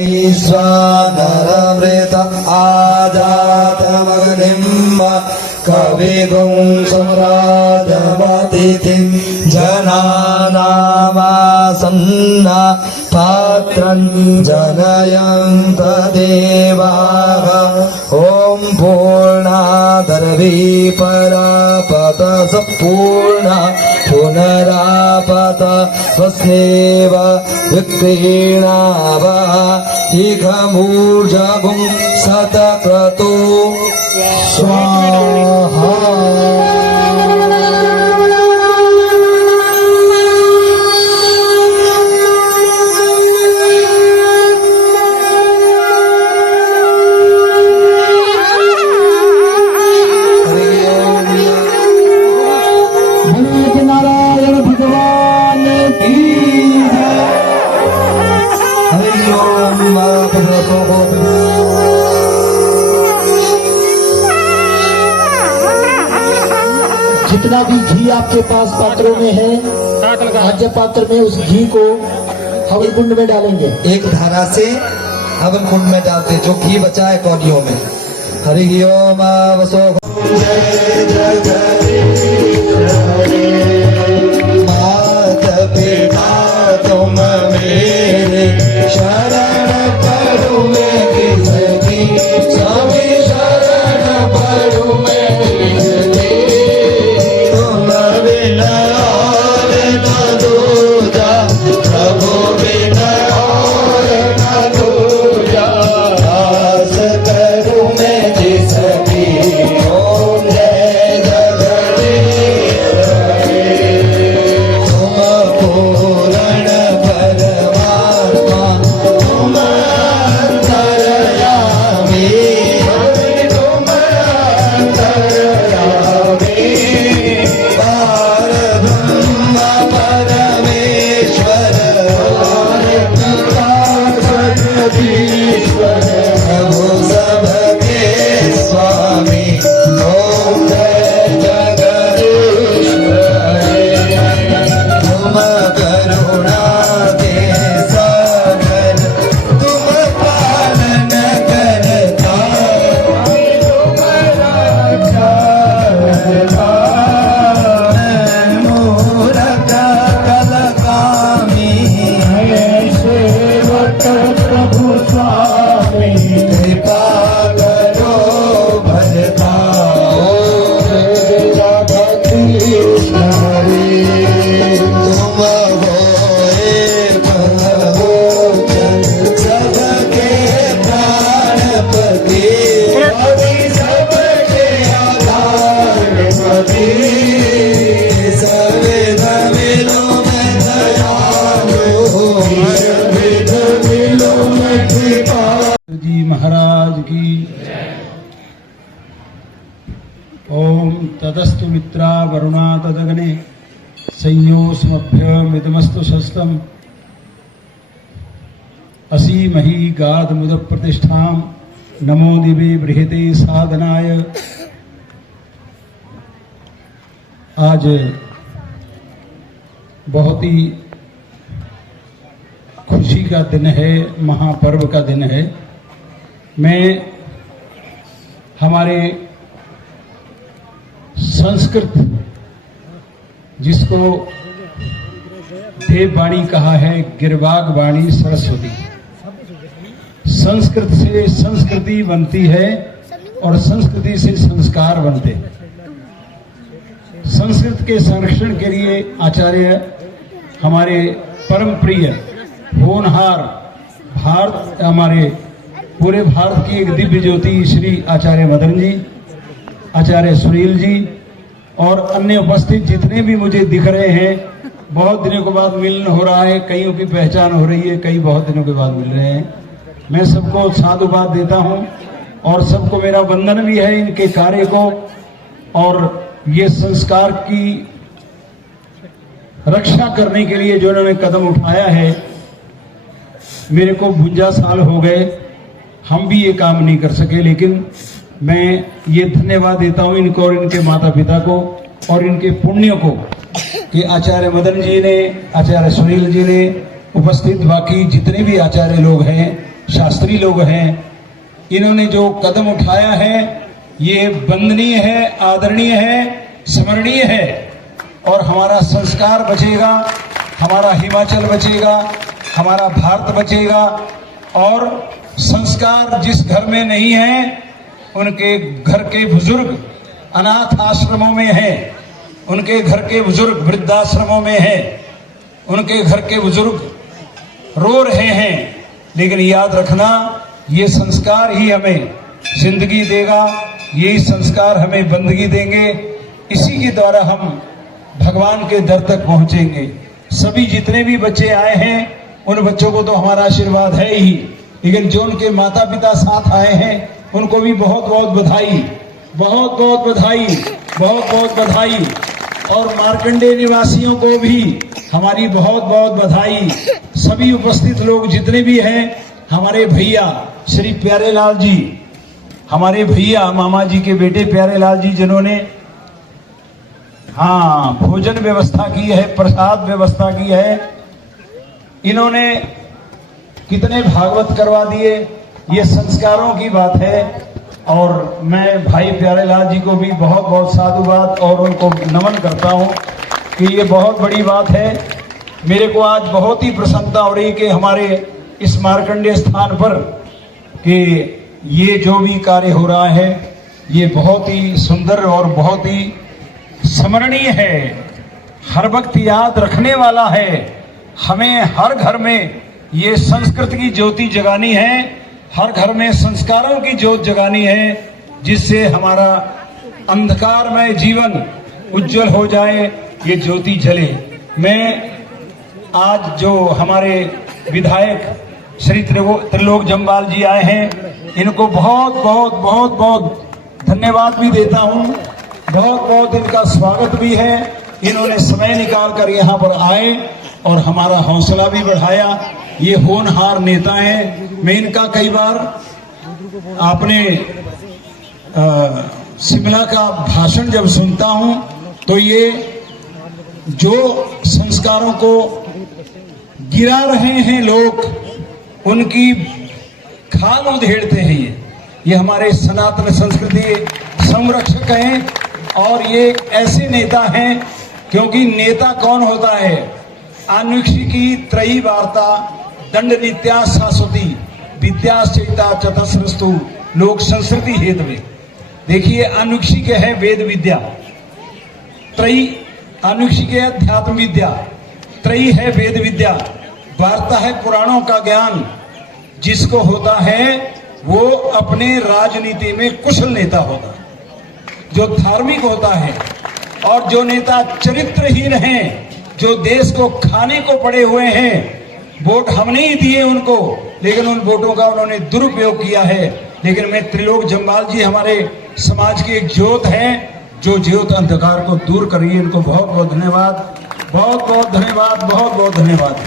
ईश्वरमृत आजातमग्निं कविगुं सम्राजमतिथिं जनानामासन्न पात्रं जनयन्त देवाः ॐ पूर्णादर्वी परापत सम्पूर्ण पुनरापत स्वस्मेव विक्रीणाव इघमूर्जगुं सतक्रतु स्वाहा। जितना भी घी आपके पास पात्रों में है, आज पात्र में उस घी को हवन कुंड में डालेंगे। एक धारा से हवन कुंड में डालते जो घी बचा है कौड़ियों में। हरि ओम वसो मात पिता तुम मेरे शरण पड़ो मैं किसकी स्वामी शरण पड़ो मैं किसकी तुम बिना और न दूजा प्रभु बिना और न दूजा दास करूं मैं जिसकी ओम जय जगदीश तुम पूर्ण परमात्मा तुम अंतर्यामी तुम अंतर्यामी पार ब्रह्म परमेश्वर पिता जगदीश्वर प्रभु सबके स्वामी ओम जय जगदीश्वर तुम करुणा के सागर तुम पालन करता तुम रक्षा करता मूरख कलकामी सेवक प्रभु स्वामी कृपा करो भजता जगदीश हरि तुम हो एक हो सबके प्राणपति सबके आधारपति सविध मिलो मैं दयालु सविध मिलो मैं कृपा जी महाराज की ओम तदस्तु मित्रा वरुणा तदग्ने संयोस्मभ्य मिदमस्तु शस्तम असीमहि गाध मुद प्रतिष्ठाम नमो दिवे बृहते साधनाय। आज बहुत ही खुशी का दिन है, महापर्व का दिन है। मैं हमारे संस्कृत जिसको देववाणी कहा है, गिरवाग वाणी सरस्वती, संस्कृत से संस्कृति बनती है और संस्कृति से संस्कार बनते हैं। संस्कृत के संरक्षण के लिए आचार्य हमारे परम प्रिय होनहार भारत हमारे पूरे भारत की एक दिव्य ज्योति श्री आचार्य मदन जी, आचार्य सुनील जी और अन्य उपस्थित जितने भी मुझे दिख रहे हैं, बहुत दिनों के बाद मिलन हो रहा है, कईयों की पहचान हो रही है, कई बहुत दिनों के बाद मिल रहे हैं। मैं सबको साधुवाद देता हूं और सबको मेरा वंदन भी है इनके कार्य को और ये संस्कार की रक्षा करने के लिए जो उन्होंने कदम उठाया है। मेरे को 52 साल हो गए, हम भी ये काम नहीं कर सके, लेकिन मैं ये धन्यवाद देता हूं इनको और इनके माता पिता को और इनके पुण्य को कि आचार्य मदन जी ने, आचार्य सुनील जी ने, उपस्थित बाकी जितने भी आचार्य लोग हैं, शास्त्री लोग हैं, इन्होंने जो कदम उठाया है ये वंदनीय है, आदरणीय है, स्मरणीय है। और हमारा संस्कार बचेगा, हमारा हिमाचल बचेगा, हमारा भारत बचेगा। और संस्कार जिस घर में नहीं है उनके घर के बुजुर्ग अनाथ आश्रमों में हैं, उनके घर के बुजुर्ग वृद्धाश्रमों में हैं, उनके घर के बुजुर्ग रो रहे हैं। लेकिन याद रखना, ये संस्कार ही हमें जिंदगी देगा, यही संस्कार हमें बंदगी देंगे। इसी के द्वारा हम भगवान के दर तक पहुंचेंगे। सभी जितने भी बच्चे आए हैं उन बच्चों को तो हमारा आशीर्वाद है ही, लेकिन जो उनके माता पिता साथ आए हैं उनको भी बहुत बहुत बधाई, बहुत बहुत बधाई, बहुत बहुत बधाई। और मार्कंडे निवासियों को भी हमारी बहुत बहुत बधाई। सभी उपस्थित लोग जितने भी हैं, हमारे भैया श्री प्यारेलाल जी, हमारे भैया मामा जी के बेटे प्यारेलाल जी, जिन्होंने भोजन व्यवस्था की है, प्रसाद व्यवस्था की है, इन्होंने कितने भागवत करवा दिए। ये संस्कारों की बात है। और मैं भाई प्यारेलाल जी को भी बहुत बहुत साधुवाद और उनको नमन करता हूँ कि ये बहुत बड़ी बात है। मेरे को आज बहुत ही प्रसन्नता हो रही कि हमारे इस मार्कंडेय स्थान पर कि ये जो भी कार्य हो रहा है ये बहुत ही सुंदर और बहुत ही स्मरणीय है, हर वक्त याद रखने वाला है। हमें हर घर में ये संस्कृत की ज्योति जगानी है, हर घर में संस्कारों की ज्योत जगानी है, जिससे हमारा अंधकारमय जीवन उज्जवल हो जाए, ये ज्योति जले। मैं आज जो हमारे विधायक श्री त्रिलोक जम्वाल जी आए हैं, इनको बहुत बहुत बहुत बहुत धन्यवाद भी देता हूँ, बहुत बहुत इनका स्वागत भी है। इन्होंने समय निकाल कर यहाँ पर आए और हमारा हौसला भी बढ़ाया। ये होनहार नेता हैं। मैं इनका कई बार आपने शिमला का भाषण जब सुनता हूँ तो ये जो संस्कारों को गिरा रहे हैं लोग, उनकी खाल उधेड़ते हैं। ये हमारे सनातन संस्कृति संरक्षक हैं। और ये ऐसे नेता हैं, क्योंकि नेता कौन होता है? आनुक्षिकी त्रयी वार्ता दंड नित्या शाश्वती विद्याश्चैता चतस्रस्तु लोक संस्कृति हेतवे। देखिए, अनुक्षिक है वेद विद्या, त्रयी अनुक्षिक है अध्यात्म विद्या, त्रयी है वेद विद्या, वार्ता है पुराणों का ज्ञान। जिसको होता है वो अपने राजनीति में कुशल नेता होता है, जो धार्मिक होता है। और जो नेता चरित्रहीन हैं, जो देश को खाने को पड़े हुए हैं, वोट हमने ही दिए उनको, लेकिन उन वोटों का उन्होंने दुरुपयोग किया है। लेकिन मैं त्रिलोक जम्वाल जी हमारे समाज की एक ज्योत है, जो ज्योत अंधकार को दूर करिए। इनको बहुत बहुत धन्यवाद, बहुत बहुत धन्यवाद, बहुत बहुत धन्यवाद।